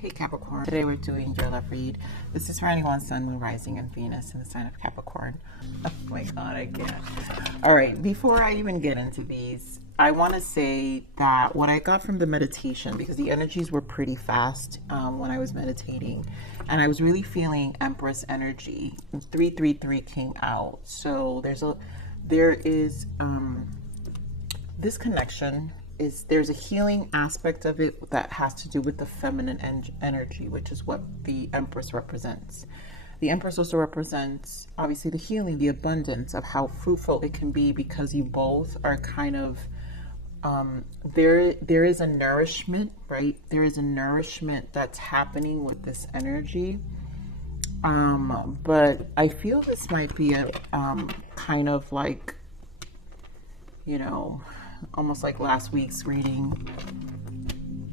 Hey Capricorn, today we're doing your love read. This is for anyone, Sun, Moon, Rising, and Venus in the sign of Capricorn. Oh my god, I can't. Alright, before I even get into these, I want to say that what I got from the meditation, because the energies were pretty fast when I was meditating, and I was really feeling Empress energy. 333 came out, so there is this connection. There's a healing aspect of it that has to do with the feminine energy, which is what the Empress represents. The Empress also represents, obviously, the healing, the abundance of how fruitful it can be, because you both are kind of, there is a nourishment, right? There is a nourishment that's happening with this energy. But I feel this might be a kind of like, you know, almost like last week's reading,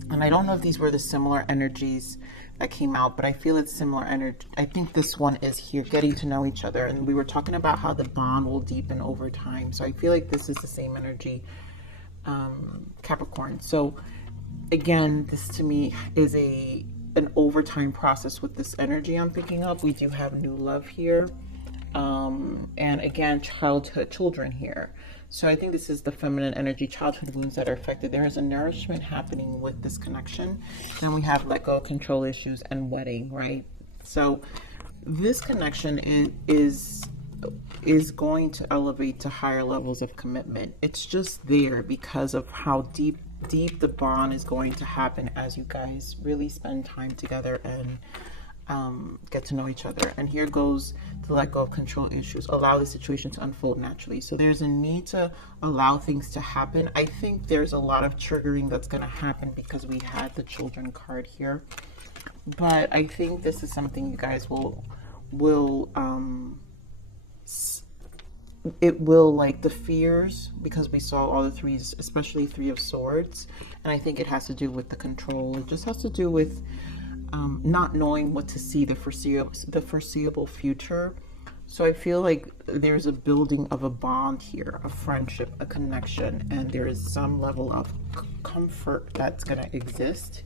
and I don't know if these were the similar energies that came out, but I feel it's similar energy. I think this one is here, getting to know each other, and we were talking about how the bond will deepen over time, so I feel like this is the same energy, Capricorn. So again, this to me is an overtime process with this energy I'm picking up. We do have new love here, and again, children here. So I think this is the feminine energy, childhood wounds that are affected. There is a nourishment happening with this connection. Then we have let go, control issues, and wedding, right? So this connection is going to elevate to higher levels of commitment. It's just there because of how deep the bond is going to happen as you guys really spend time together and get to know each other. And here goes the let go of control issues. Allow the situation to unfold naturally. So there's a need to allow things to happen. I think there's a lot of triggering that's going to happen because we had the children card here. But I think this is something you guys will it will, like the fears, because we saw all the threes, especially 3 of Swords, and I think it has to do with the control. It just has to do with not knowing what to see, the foreseeable future. So I feel like there's a building of a bond here, a friendship, a connection, and there is some level of comfort that's going to exist.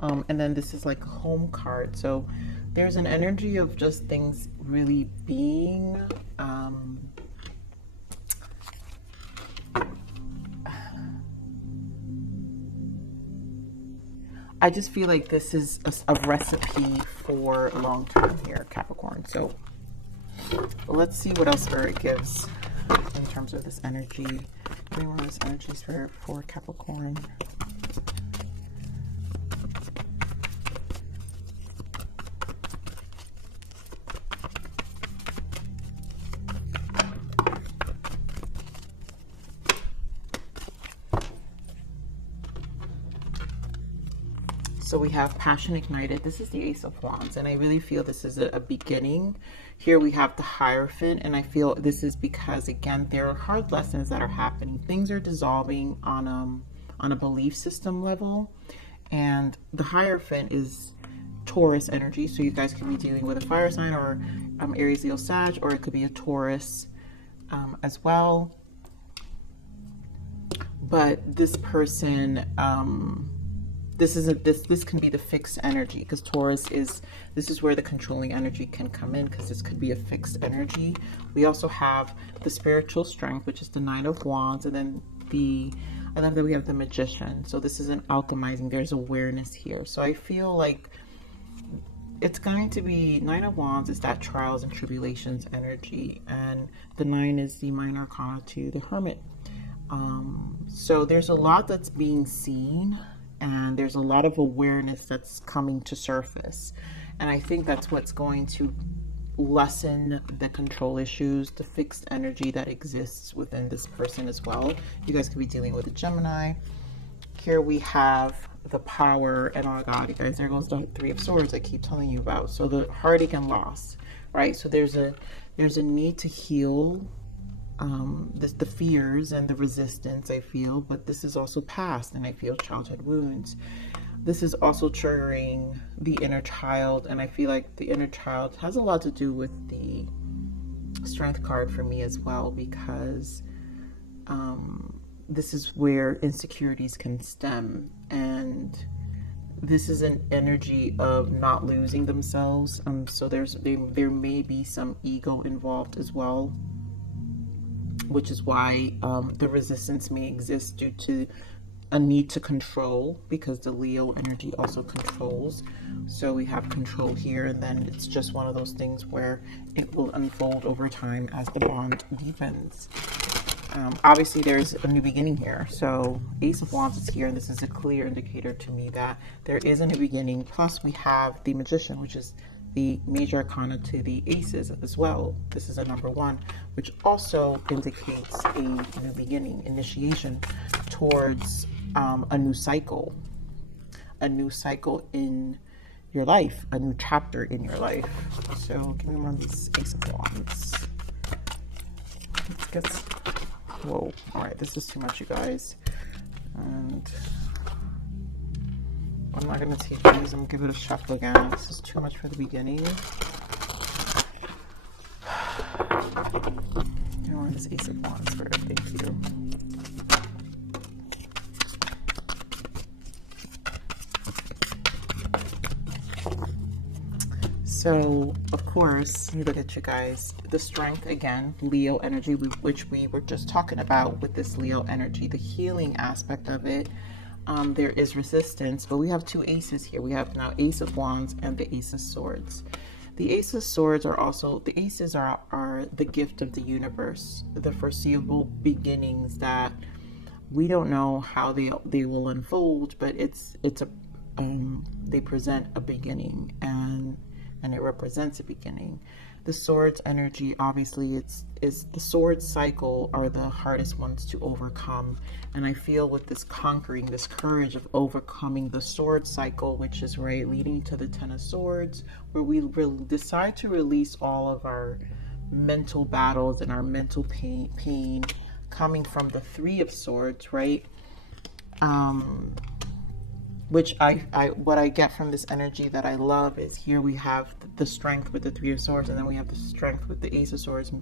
And then this is like a home card. So there's an energy of just things really being I just feel like this is a recipe for long term here, Capricorn. So let's see what else Spirit gives in terms of this energy. Give me more of this energy, Spirit, for Capricorn. So we have passion ignited. This is the Ace of Wands, and I really feel this is a beginning. Here we have the Hierophant, and I feel this is because, again, there are hard lessons that are happening. Things are dissolving on a belief system level, and the Hierophant is Taurus energy. So you guys can be dealing with a fire sign, or Aries, Leo, Sag, or it could be a Taurus as well. But this person, this can be the fixed energy, because Taurus this is where the controlling energy can come in, because this could be a fixed energy. We also have the spiritual strength, which is the 9 of Wands, and then I love that we have the Magician. So this is an alchemizing. There's awareness here. So I feel like it's going to be 9 of Wands is that trials and tribulations energy, and the 9 is the minor arcana to the Hermit. So there's a lot that's being seen, and there's a lot of awareness that's coming to surface. And I think that's what's going to lessen the control issues, the fixed energy that exists within this person as well. You guys could be dealing with a Gemini. Here we have the Power, and oh god, you guys, there goes the 3 of Swords I keep telling you about. So the heartache and loss, right? So there's a need to heal the fears and the resistance, I feel, but this is also past, and I feel childhood wounds. This is also triggering the inner child, and I feel like the inner child has a lot to do with the Strength card for me as well, because this is where insecurities can stem, and this is an energy of not losing themselves. So there may be some ego involved as well, which is why the resistance may exist due to a need to control, because the Leo energy also controls. So we have control here, and then it's just one of those things where it will unfold over time as the bond deepens. Obviously there's a new beginning here. So Ace of Wands is here, and this is a clear indicator to me that there is a new beginning. Plus we have the Magician, which is the major arcana to the aces as well. This is a number 1, which also indicates a new beginning, initiation towards a new cycle in your life, a new chapter in your life. So give me one of these Ace of Wands. Let's get, whoa, all right, this is too much, you guys. And I'm not gonna take these, I'm gonna give it a shuffle again. This is too much for the beginning. I want this Ace of Wands for it, thank you. So, of course, you look at you guys, the strength again, Leo energy, which we were just talking about with this Leo energy, the healing aspect of it. There is resistance, but we have 2 aces here. We have now Ace of Wands and the Ace of Swords. The Ace of Swords are also, the aces are the gift of the universe, the foreseeable beginnings that we don't know how they will unfold, but it's a they present a beginning, and it represents a beginning. The swords energy, obviously, is the sword cycle are the hardest ones to overcome. And I feel with this conquering, this courage of overcoming the sword cycle, which is right leading to the 10 of Swords, where we decide to release all of our mental battles and our mental pain coming from the 3 of Swords, right? Which what I get from this energy that I love is here we have the strength with the 3 of Swords, and then we have the strength with the Ace of Swords,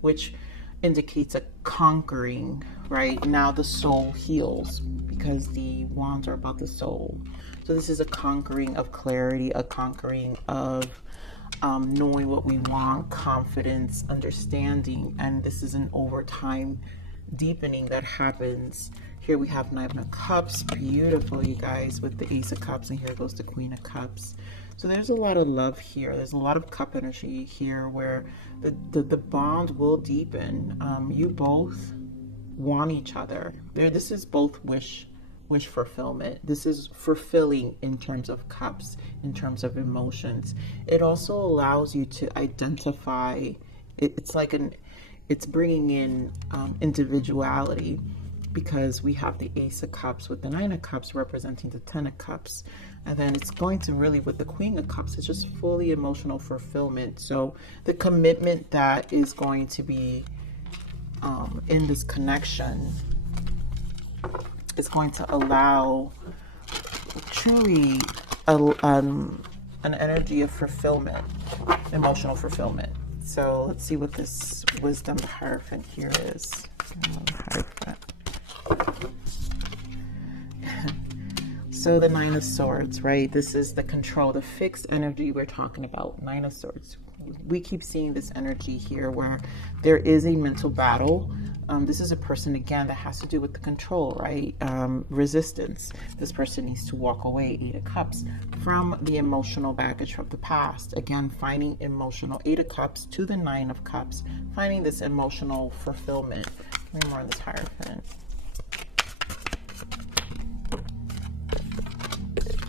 which indicates a conquering, right? Now the soul heals, because the wands are about the soul. So this is a conquering of clarity, a conquering of knowing what we want, confidence, understanding, and this is an overtime deepening that happens. Here we have 9 of Cups, beautiful, you guys, with the Ace of Cups, and here goes the Queen of Cups. So there's a lot of love here. There's a lot of cup energy here where the bond will deepen. You both want each other. This is both wish fulfillment. This is fulfilling in terms of cups, in terms of emotions. It also allows you to identify. It's bringing in individuality, because we have the Ace of Cups with the 9 of Cups representing the 10 of Cups. And then it's going to really, with the Queen of Cups, it's just fully emotional fulfillment. So the commitment that is going to be in this connection is going to allow truly an energy of fulfillment, emotional fulfillment. So let's see what this Wisdom Hierophant here is. Hierophant. So the 9 of Swords, right? This is the control, the fixed energy we're talking about. 9 of Swords. We keep seeing this energy here where there is a mental battle. This is a person, again, that has to do with the control, right? Resistance. This person needs to walk away, 8 of Cups, from the emotional baggage from the past. Again, finding emotional 8 of Cups to the 9 of Cups, finding this emotional fulfillment. Let me more on this Hierophant.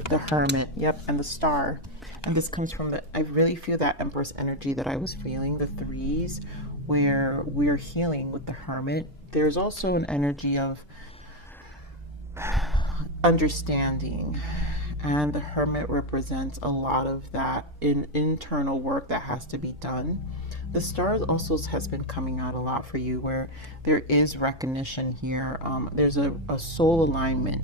The Hermit, yep, and the Star. And this comes from I really feel that Empress energy that I was feeling, the 3s, where we're healing with the Hermit. There's also an energy of understanding, and the Hermit represents a lot of that internal work that has to be done. The Star also has been coming out a lot for you, where there is recognition here. There's a soul alignment.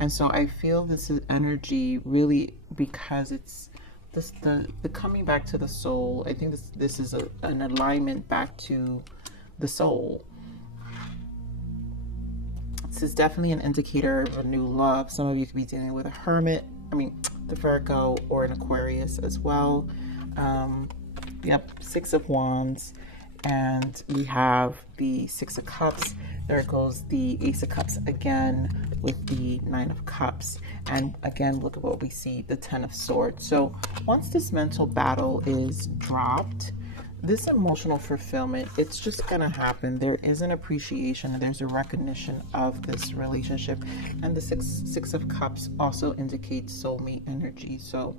And so I feel this is energy really, because it's the coming back to the soul. I think this is an alignment back to the soul. This is definitely an indicator of a new love. Some of you could be dealing with a Hermit. I mean, the Virgo, or an Aquarius as well. Yep, Six of Wands, and we have the Six of Cups. There goes the Ace of Cups again with the Nine of Cups. And again, look at what we see, the Ten of Swords. So once this mental battle is dropped, this emotional fulfillment, it's just going to happen. There is an appreciation and there's a recognition of this relationship. And the Six of Cups also indicates soulmate energy. So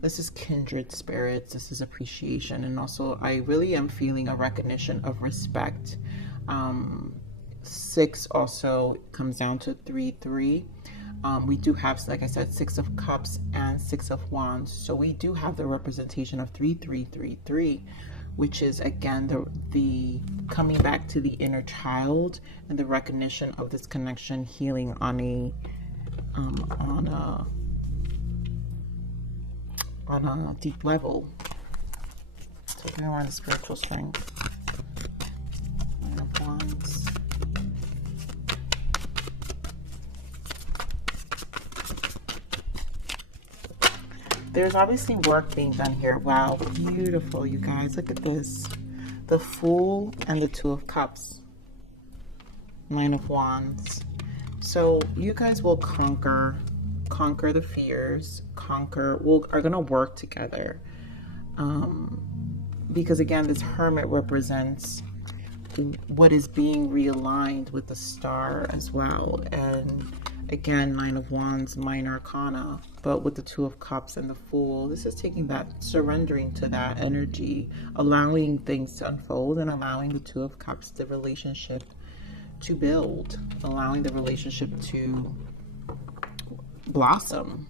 this is kindred spirits. This is appreciation. And also, I really am feeling a recognition of respect. 6 also comes down to 3-3. We do have, like I said, Six of Cups and Six of Wands. So we do have the representation of 3-3-3-3, which is again the coming back to the inner child and the recognition of this connection, healing on a deep level. So we're on the spiritual strength. Nine of Wands. There's obviously work being done here. Wow, beautiful, you guys. Look at this. The Fool and the Two of Cups. Nine of Wands. So you guys will conquer the fears, are going to work together. Because again, this Hermit represents what is being realigned with the Star as well. And again, Nine of Wands, minor arcana, but with the Two of Cups and the Fool, this is taking that, surrendering to that energy, allowing things to unfold, and allowing the Two of Cups, the relationship to build, allowing the relationship to blossom,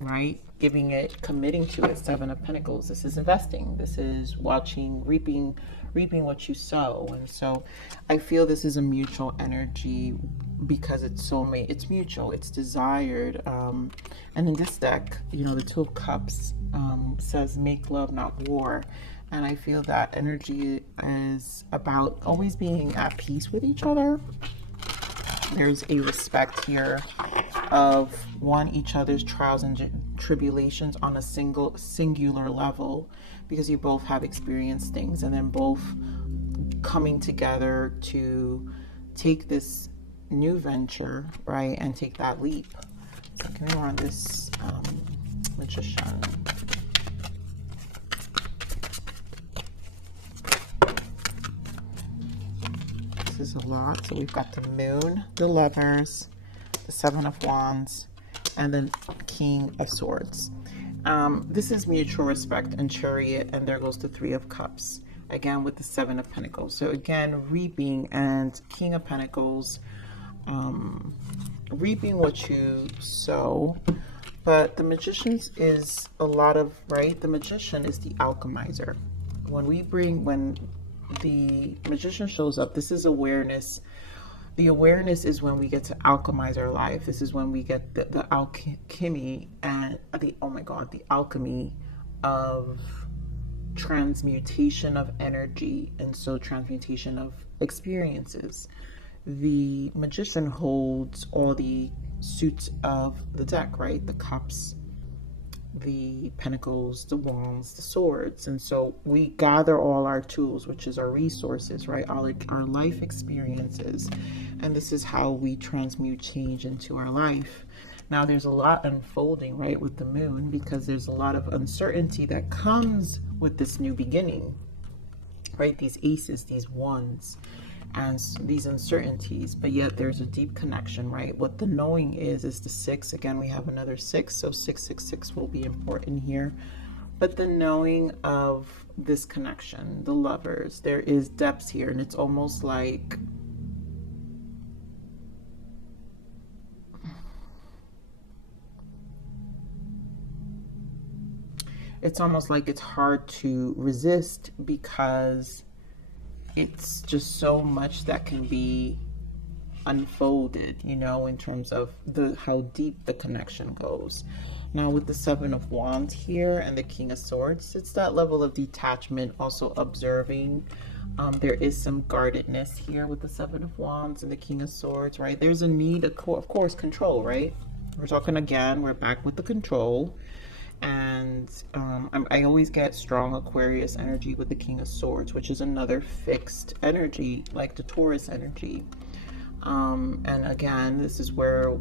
right? Giving it, committing to it. Seven of Pentacles. This is investing. This is watching, reaping what you sow. And so I feel this is a mutual energy because it's soulmate. It's mutual. It's desired. And in this deck, you know, the Two of Cups says make love, not war. And I feel that energy is about always being at peace with each other. There's a respect here of each other's trials and tribulations on a singular level, because you both have experienced things, and then both coming together to take this new venture, right, and take that leap. So can we run this Magician? This is a lot. So we've got the Moon, the Lovers, the Seven of Wands, and then King of Swords. This is mutual respect and Chariot, and there goes the Three of Cups, again with the Seven of Pentacles. So again, reaping and King of Pentacles, reaping what you sow. But the Magician is a lot of, right? The Magician is the alchemizer. When the Magician shows up, this is awareness. The awareness is when we get to alchemize our life. This is when we get the alchemy and the alchemy of transmutation of energy, and so transmutation of experiences. The Magician holds all the suits of the deck, right? The Cups, the Pentacles, the Wands, the Swords. And so we gather all our tools, which is our resources, right? Our life experiences. And this is how we transmute change into our life. Now there's a lot unfolding, right, with the Moon, because there's a lot of uncertainty that comes with this new beginning, right? These aces, these ones, and these uncertainties, but yet there's a deep connection, right? What the knowing is the 6. Again, we have another 6, so 666 will be important here. But the knowing of this connection, the Lovers, there is depths here, and it's almost like it's hard to resist, because it's just so much that can be unfolded, you know, in terms of how deep the connection goes. Now with the Seven of Wands here and the King of Swords, it's that level of detachment, also observing. There is some guardedness here with the Seven of Wands and the King of Swords, right? There's a need, of course, control, right? We're talking again, we're back with the control. And I always get strong Aquarius energy with the King of Swords, which is another fixed energy, like the Taurus energy. And again, this is where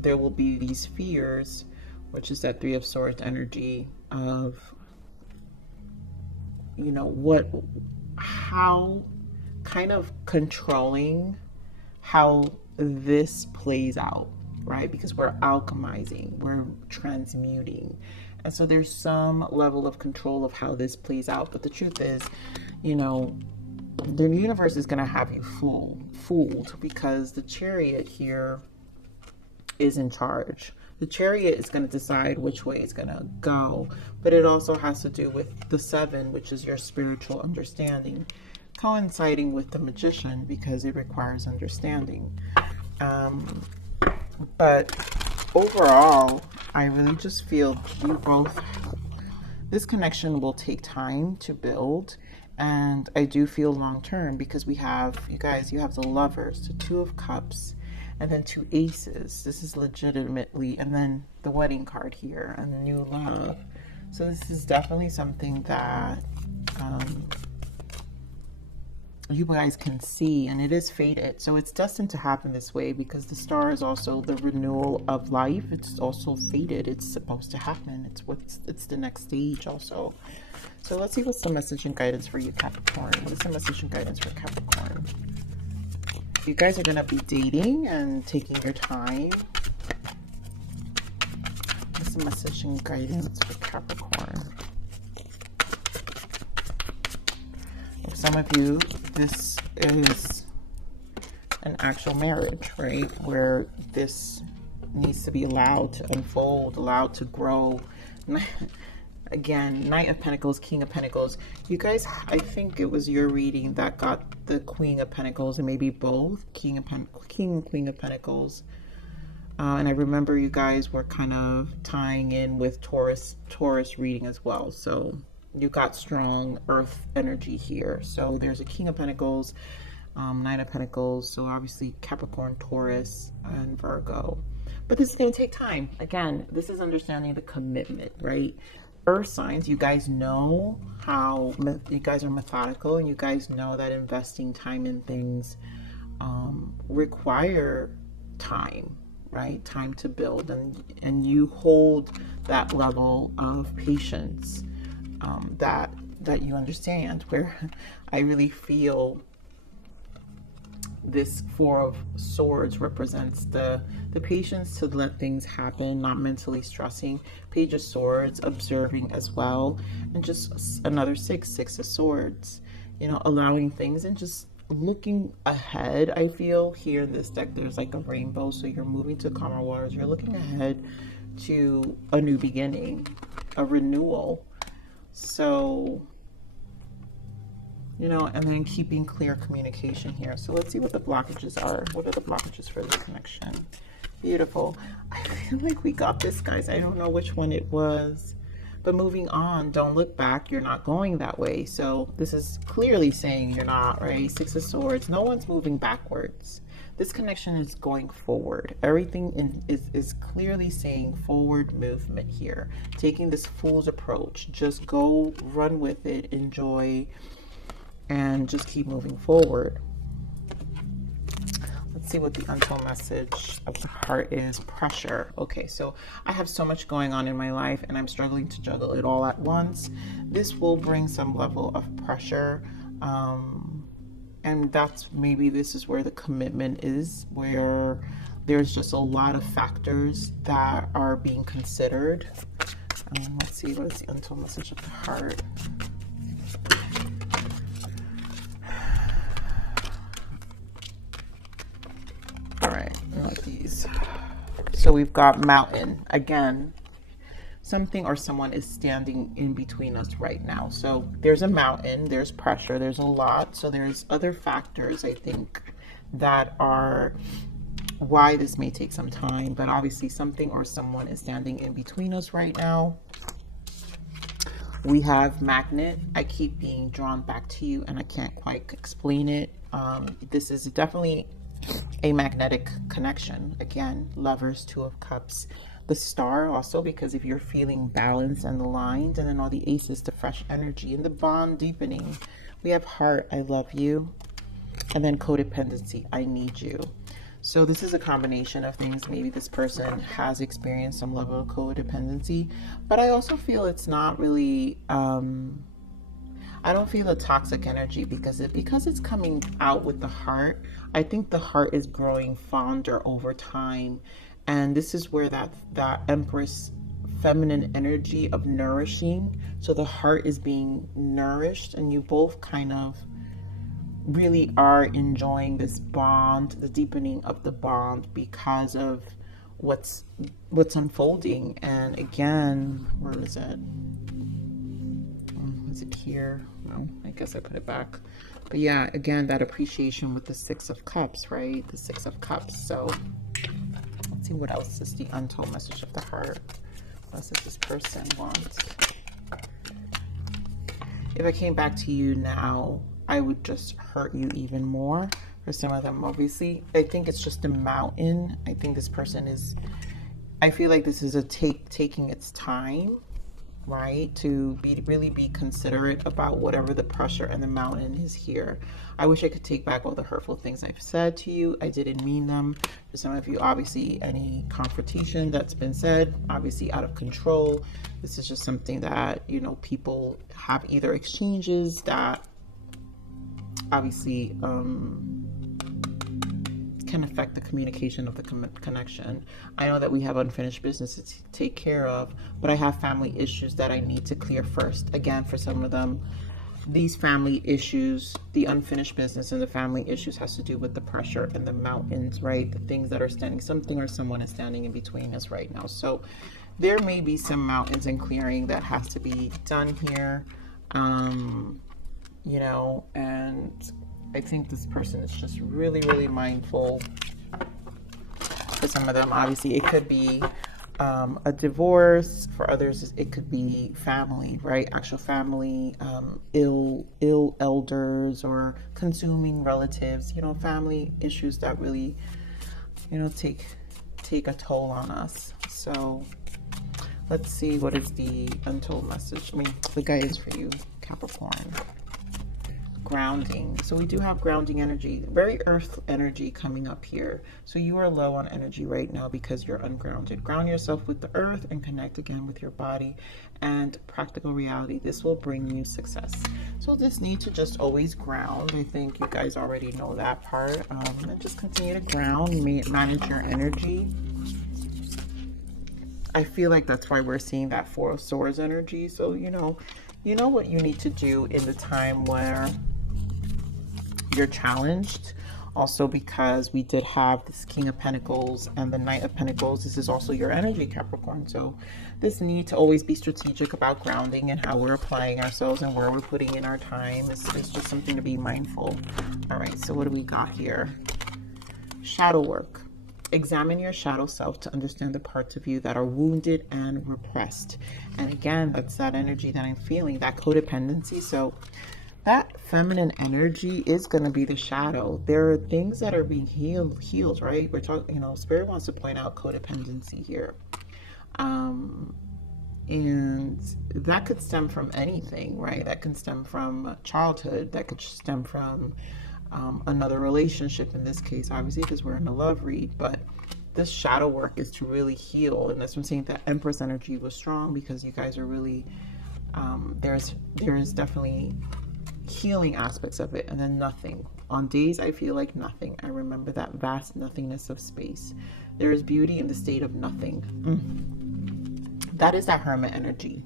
there will be these fears, which is that Three of Swords energy of, you know, how kind of controlling how this plays out, right? Because we're alchemizing, we're transmuting. And so there's some level of control of how this plays out. But the truth is, you know, the universe is going to have you fooled because the Chariot here is in charge. The Chariot is going to decide which way it's going to go, but it also has to do with the Seven, which is your spiritual understanding, coinciding with the Magician because it requires understanding. But overall, I really just feel you both, this connection will take time to build. And I do feel long term because we have, you guys, you have the Lovers, the Two of Cups, and then two Aces. This is legitimately, and then the Wedding card here and the new love. So this is definitely something that you guys can see, and it is fated. So it's destined to happen this way because the Star is also the renewal of life. It's also fated. It's supposed to happen. It's the next stage also. So let's see what's the message and guidance for you, Capricorn. What is the message and guidance for Capricorn? You guys are going to be dating and taking your time. What's the message and guidance for Capricorn? For some of you, this is an actual marriage, right? Where this needs to be allowed to unfold, allowed to grow. Again, Knight of Pentacles, King of Pentacles. You guys, I think it was your reading that got the Queen of Pentacles, and maybe both King and Queen of Pentacles. And I remember you guys were kind of tying in with Taurus reading as well. So you got strong Earth energy here. So there's a King of Pentacles, Knight of Pentacles. So obviously Capricorn, Taurus, and Virgo. But this is going to take time. Again, this is understanding the commitment, right? Earth signs, you guys know how you guys are methodical, and you guys know that investing time in things require time, right? Time to build, and you hold that level of patience that you understand, where I really feel this Four of Swords represents the patience to let things happen, not mentally stressing. Page of Swords, observing as well. And just another Six of Swords, you know, allowing things and just looking ahead. I feel here in this deck there's like a rainbow, so you're moving to calmer waters. You're looking ahead to a new beginning, a renewal. So, you know, and then keeping clear communication here. So let's see what the blockages are. What are the blockages for this connection? Beautiful. I feel like we got this, guys. I don't know which one it was. But moving on, don't look back. You're not going that way. So this is clearly saying you're not, right? Six of Swords, no one's moving backwards. This connection is going forward. Everything is clearly saying forward movement here. Taking this fool's approach. Just go, run with it, enjoy, and just keep moving forward. Let's see what the untold message of the heart is. Pressure. Okay, so I have so much going on in my life and I'm struggling to juggle it all at once. This will bring some level of pressure. And that's maybe this is where the commitment is, where there's just a lot of factors that are being considered. Let's see, what is the untold message of the heart? These. So we've got mountain again. Something or someone is standing in between us right now. So there's a mountain, there's pressure, there's a lot. So there's other factors, I think, that are why this may take some time. But obviously something or someone is standing in between us right now. We have magnet. I keep being drawn back to you and I can't quite explain it. This is definitely a magnetic connection. Again, Lovers, Two of Cups. The Star also, because if you're feeling balanced and aligned, and then all the aces to fresh energy and the bond deepening. We have Heart, I love you, and then Codependency, I need you. So this is a combination of things. Maybe this person has experienced some level of codependency, but I also feel it's not really, I don't feel a toxic energy because it's coming out with the Heart. I think the Heart is growing fonder over time. And this is where that Empress feminine energy of nourishing. So the Heart is being nourished, and you both kind of really are enjoying this bond, the deepening of the bond because of what's unfolding. And again, where is it? Is it here? No, I guess I put it back. But yeah, again, that appreciation with the Six of Cups, right? The Six of Cups. So let's see, what else is the untold message of the Heart? What does this person want? If I came back to you now, I would just hurt you even more. For some of them, obviously, I think it's just a mountain. I think this person is, I feel like this is a taking its time, right? To really be considerate about whatever the pressure and the mountain is here. I wish I could take back all the hurtful things I've said to you. I didn't mean them. For some of you, obviously, any confrontation that's been said, obviously out of control. This is just something that, you know, people have either exchanges that obviously can affect the communication of the connection. I know that we have unfinished business to take care of, but I have family issues that I need to clear first. Again, for some of them, these family issues, the unfinished business and the family issues has to do with the pressure and the mountains, right? The things that are standing, something or someone is standing in between us right now. So there may be some mountains and clearing that has to be done here. You know, and I think this person is just really mindful. For some of them, obviously, it could be a divorce. For others, it could be family, right? Actual family, ill elders or consuming relatives, you know, family issues that really, you know, take a toll on us. So let's see, what is the untold message? I mean, the guidance for you, Capricorn. Grounding. So we do have grounding energy, very earth energy coming up here. So you are low on energy right now because you're ungrounded. Ground yourself with the earth and connect again with your body and practical reality. This will bring you success. So this need to just always ground. I think you guys already know that part. And just continue to ground, manage your energy. I feel like that's why we're seeing that Four of Swords energy. So you know what you need to do in the time where you're challenged. Also, because we did have this King of Pentacles and the Knight of Pentacles, this is also your energy, Capricorn. So this need to always be strategic about grounding and how we're applying ourselves and where we're putting in our time is just something to be mindful. All right, so what do we got here? Shadow work. Examine your shadow self to understand the parts of you that are wounded and repressed. And again, that's that energy that I'm feeling, that codependency. So that feminine energy is going to be the shadow. There are things that are being healed, right? We're talking, you know, Spirit wants to point out codependency here. And that could stem from anything, right? That can stem from childhood. That could stem from another relationship in this case, obviously, because we're in a love read. But this shadow work is to really heal. And that's what I'm saying, that Empress energy was strong because you guys are really, there is definitely healing aspects of it. And then nothing. On days I feel like nothing, I remember that vast nothingness of space. There is beauty in the state of nothing. That is that Hermit energy.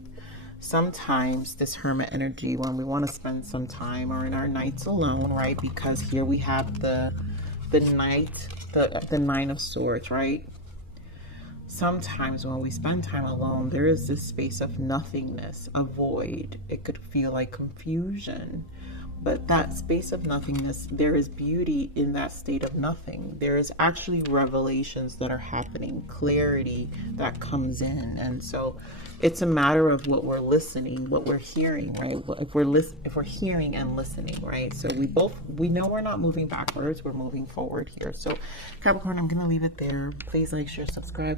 Sometimes this Hermit energy, when we want to spend some time or in our nights alone, right? Because here we have the Knight, the Nine of Swords, right? Sometimes when we spend time alone, there is this space of nothingness, a void. It could feel like confusion. But that space of nothingness, there is beauty in that state of nothing. There is actually revelations that are happening, clarity that comes in. And so it's a matter of what we're listening, what we're hearing, right? If we're hearing and listening, right? So we know we're not moving backwards, we're moving forward here. So Capricorn, I'm going to leave it there. Please like, share, subscribe.